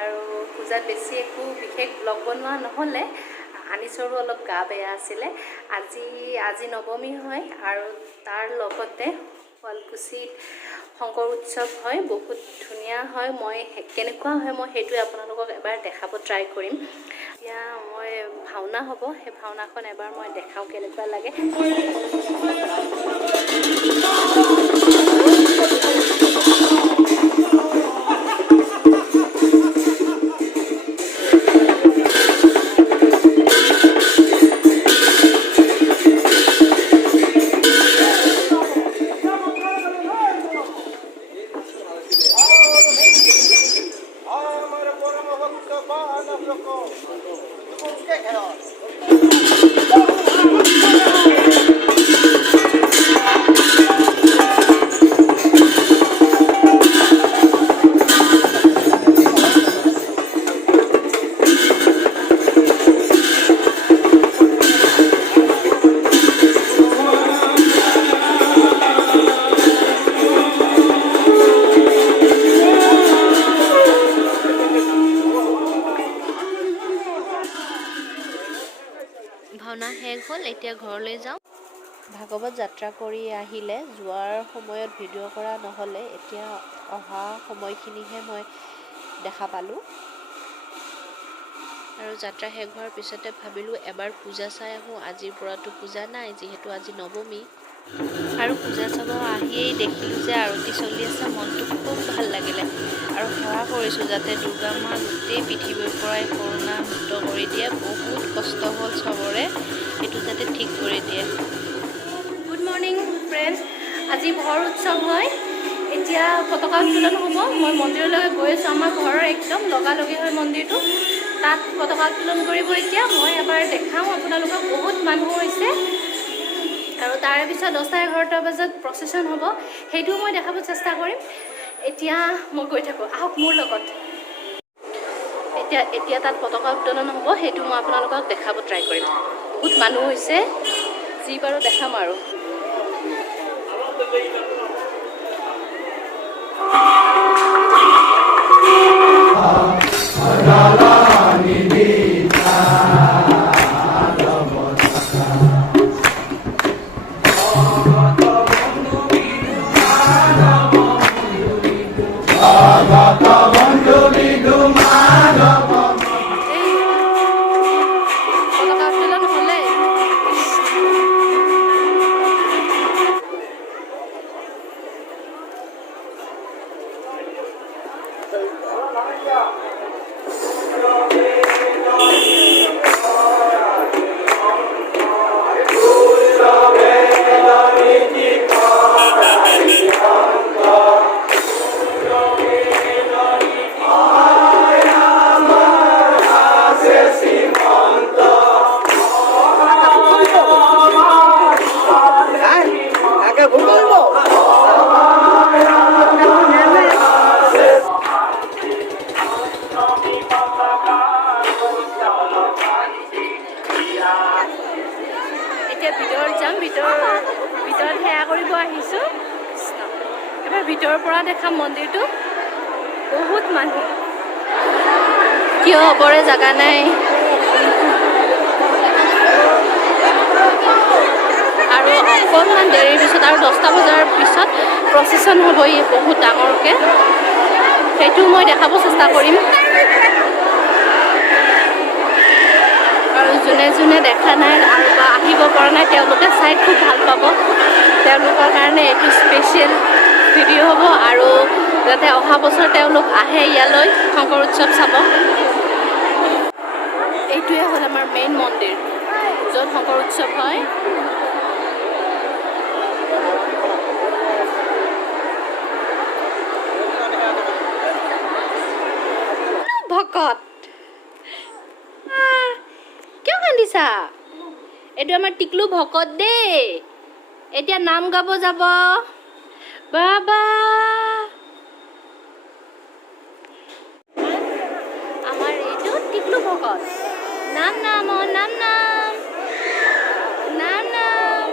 আৰু পূজাত বেছি একো বিশেষ ব্লগ বনোৱা নহ'লে। আনিছৰো অলপ গা বেয়া আছিলে। আজি নৱমী হয় আৰু তাৰ লগতে শুৱালকুছিত শংকৰ উৎসৱ হয়, বহুত ধুনীয়া হয়। মই কেনেকুৱা হয় মই সেইটোৱে আপোনালোকক এবাৰ দেখাব ট্ৰাই কৰিম। এতিয়া মই ভাওনা হ'ব, সেই ভাওনাখন এবাৰ মই দেখাওঁ কেনেকুৱা লাগে। ভাওনা শেষ হ'ল, এতিয়া ঘৰলৈ যাওঁ। ভাগৱত যাত্ৰা কৰি আহিলে যোৱাৰ সময়ত ভিডিঅ' কৰা নহ'লে, এতিয়া অহা সময়খিনিহে মই দেখা পালোঁ। আৰু যাত্ৰা শেষ হোৱাৰ পিছতে ভাবিলোঁ এবাৰ পূজা চাই আহোঁ। আজিৰ পৰাতো পূজা নাই, যিহেতু আজি নৱমী। আৰু পূজা চাব আহিয়েই দেখিলোঁ যে আৰতি চলি আছে, মনটো খুব ভাল লাগিলে। আৰু সেৱা কৰিছোঁ যাতে দুৰ্গা মা গোটেই পৃথিৱীৰ পৰাই কৰোণা মুক্ত কৰি দিয়ে। বহুত কষ্ট হ'ল চবৰে, সেইটো যাতে ঠিক কৰি দিয়ে। গুড মৰ্ণিং ফ্ৰেণ্ডছ, আজি ভৰ উৎসৱ হয়। এতিয়া পতাকা উত্তোলন হ'ব। মই মন্দিৰলৈ গৈ আছোঁ। আমাৰ ঘৰৰ একদম লগালগি হয় মন্দিৰটো, তাত পতাকা উত্তোলন কৰিব। এতিয়া মই এবাৰ দেখাওঁ আপোনালোকক, বহুত মানুহ হৈছে। আৰু তাৰে পিছত 10-11 বজাত প্ৰচেছন হ'ব, সেইটোও মই দেখাব চেষ্টা কৰিম। এতিয়া মই গৈ থাকোঁ, আহক মোৰ লগত। এতিয়া তাত পতাকা উত্তোলন হ'ব, সেইটো মই আপোনালোকক দেখাব ট্ৰাই কৰিম। বহুত মানুহ হৈছে, যি বাৰু দেখাম আৰু। এতিয়া ভিতৰত যাম, ভিতৰত সেৱা কৰিব আহিছোঁ। এবাৰ ভিতৰৰ পৰা দেখাম মন্দিৰটো। বহুত মানুহ, কিয় হ'বৰে জাগা নাই। আৰু অকণমান দেৰিৰ পিছত আৰু 10টা বজাৰ পিছত প্ৰচেছন হ'ব, ই বহুত ডাঙৰকৈ। সেইটো মই দেখাব চেষ্টা কৰিম। আৰু যোনে যোনে দেখা নাই আৰু বা আহিব পৰা নাই, তেওঁলোকে চাই খুব ভাল পাব। তেওঁলোকৰ কাৰণে এইটো স্পেচিয়েল ভিডিঅ' হ'ব, আৰু যাতে অহা বছৰ তেওঁলোক আহে ইয়ালৈ শংকৰ উৎসৱ চাব। এইটোৱে হ'ল আমাৰ মেইন মন্দিৰ, য'ত শংকৰ উৎসৱ হয়। ভকত কিয় কান্দিছা? এইটো আমাৰ টিকলু ভকত দেই। এতিয়া নাম গাব যাব বাবা। আমাৰ এইটো টিকলু ভকত। নাম নাম নাম নাম নাম নাম।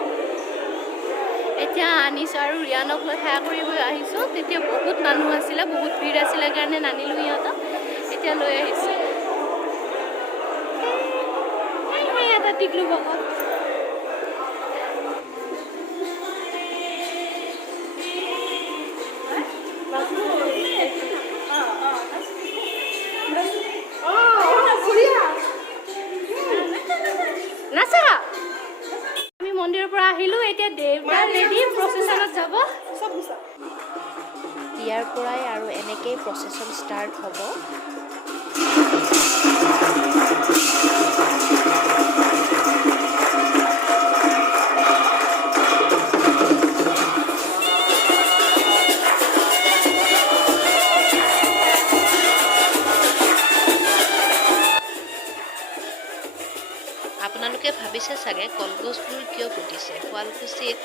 এতিয়া আনিছোঁ আৰু ৰিয়ানক লৈ সেৱা কৰিব আহিছোঁ। তেতিয়া বহুত মানুহ আছিলে, বহুত ভিৰ আছিলে কাৰণে নানিলোঁ সিহঁতক। এতিয়া লৈ আহিছে এটা টিকলু বগত নাচা আমি মন্দিৰৰ পৰা আহিলো এতিয়া দেৱতা ৰেডি প্ৰচেছনত যাব ইয়াৰ পৰাই আৰু এনেকেই প্ৰচেছন ষ্টাৰ্ট হ'ব আপোনালোকে ভাবিছে চাগে কলগছবোৰ কিয় পুতিছে শুৱালকুছিত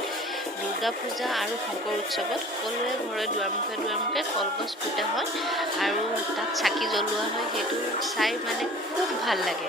দুৰ্গা পূজা আৰু শংকৰ উৎসৱত সকলোৰে ঘৰে দুৱাৰমুখে কলগছ পুতা হয় আৰু তাত চাকি জ্বলোৱা হয় সেইটো চাই মানে খুব ভাল লাগে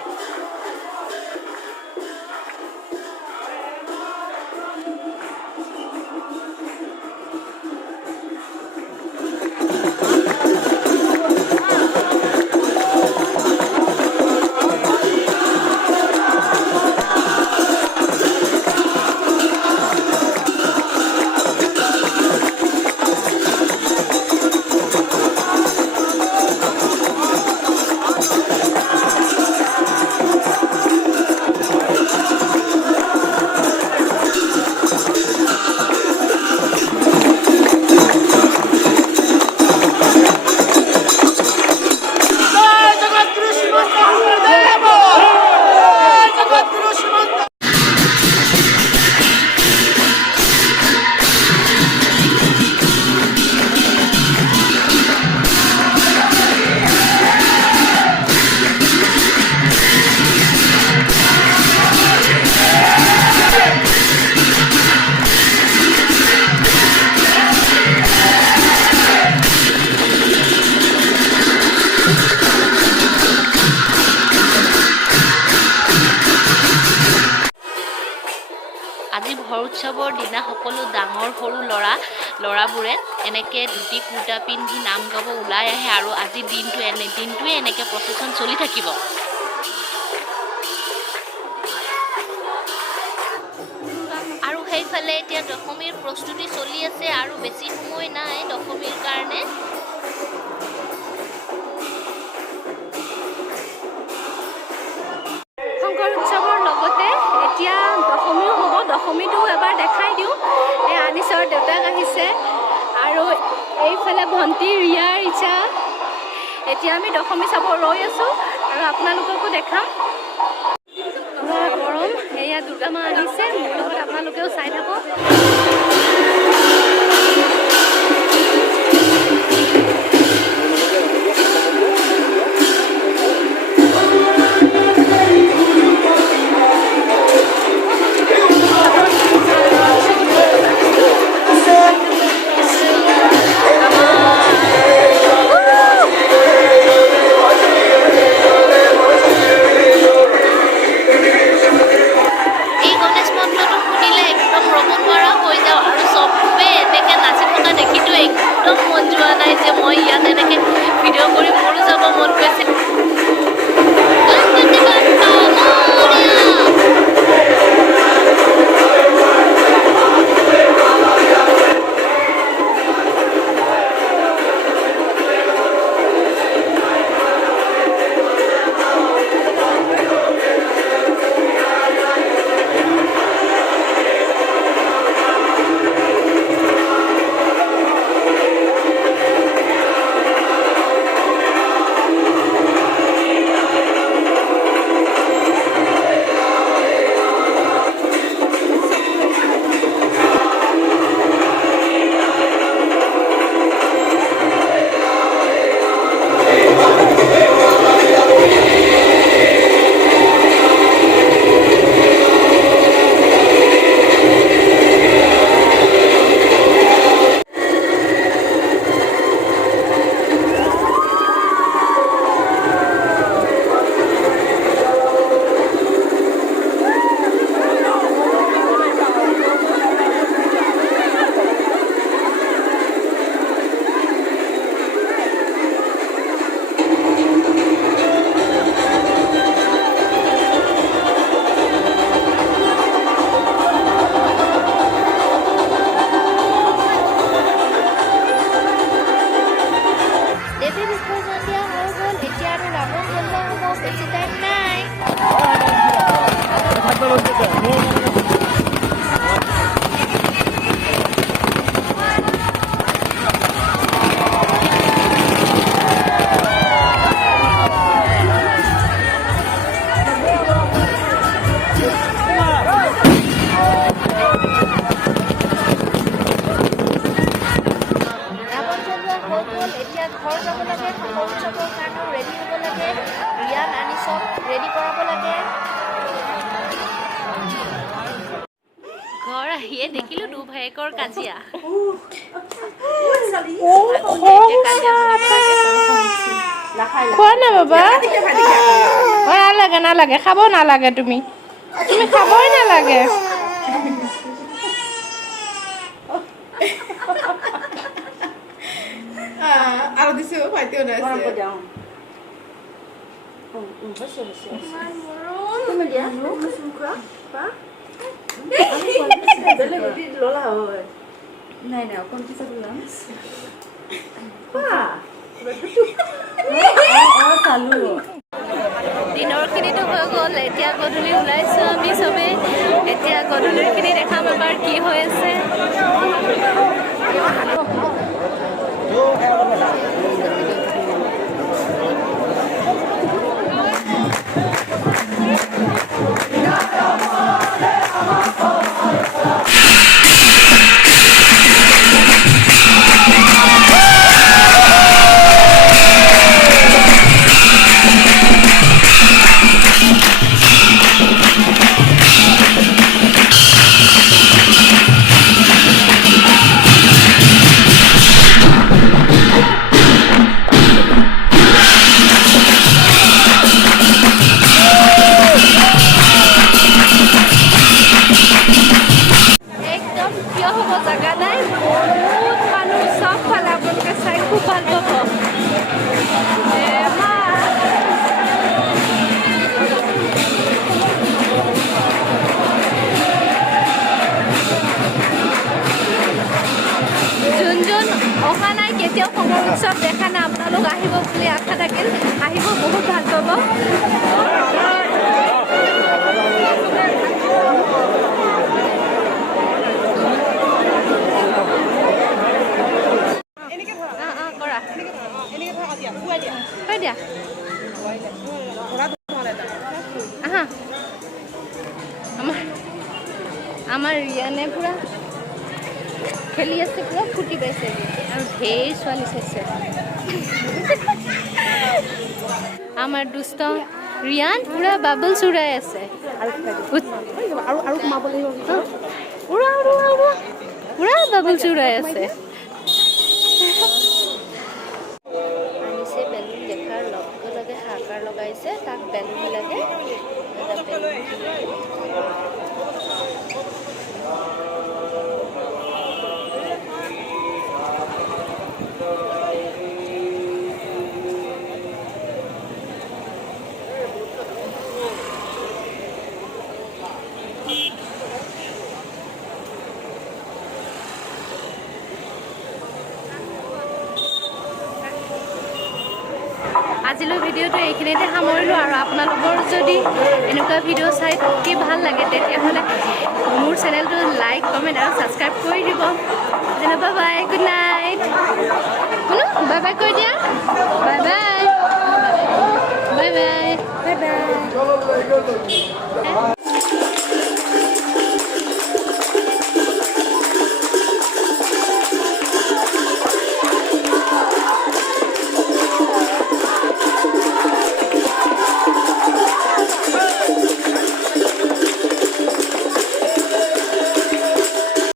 আজি ভৰ উৎসৱৰ দিনা সকলো ডাঙৰ সৰু ল'ৰাবোৰে এনেকে ধুতি কুৰ্তা পিন্ধি নাম গাব ওলাই আহে আৰু আজি দিনটোৱে এনেকে প্ৰচেছন চলি থাকিব আৰু সেইফালে এতিয়া দশমীৰ প্ৰস্তুতি চলি আছে আৰু বেছি সময় নাই দশমীৰ কাৰণে শংকৰ উৎসৱৰ লগতে এতিয়া দশমীও হ'ব দশমীটো এবাৰ দেখাই দিওঁ এই আনিছৰ দেউতাক আহিছে আৰু এইফালে ভণ্টি ৰিয়াৰ ইচ্ছা এতিয়া আমি দশমী চাব ৰৈ আছোঁ আৰু আপোনালোককো দেখাম গৰম এয়া দুৰ্গা মা আহিছে মোৰ লগত আপোনালোকেও চাই থাকক এই গণেশ মন্ত্ৰটো শুনিলে একদম ৰ'ব নোৱাৰা হৈ যাওঁ দেখিলোঁ দু ভায়েকৰ কাজিয়া খোৱা না বাবা নালাগে নালাগে খাব নালাগে তুমি খাবই নালাগে আৰু দিছো ভাইটিও নাই তুমি দিয়া নাই নাই অকণ পিছত ওলাম দিনৰখিনিতো হৈ গ'ল এতিয়া গধূলি ওলাইছোঁ আমি চবেই এতিয়া গধূলিৰখিনি দেখাম এবাৰ কি হৈ আছে কেতিয়াও সময় উৎসৱ দেখা নাই আপোনালোক আহিব বুলি আশা থাকিল আহিব বহুত ভাল পাব আমাৰ ৰিয়ানে পুৰা খেলি আছে পুৰা ফুটি পাইছে আৰু ঢেৰ ছোৱালী চাইছে আমাৰ দুষ্ট ৰিয়ান পুৰা বাবলছ উৰাই আছে পুৰা বাবলছ উৰাই আছে আনিছে বেলুন দেখাৰ লগে লগে হাকাৰ লগাইছে তাক বেলুন লাগে আজিলৈ ভিডিঅ'টো এইখিনিতে সামৰিলোঁ আৰু আপোনালোকৰ যদি এনেকুৱা ভিডিঅ' চাই কি ভাল লাগে তেতিয়াহ'লে মোৰ চেনেলটো লাইক কমেণ্ট আৰু ছাবস্ক্ৰাইব কৰি দিব যেনে বাই গুড নাইট শুনো বাই বাই কৈ দিয়া bye bye bye bye bye bye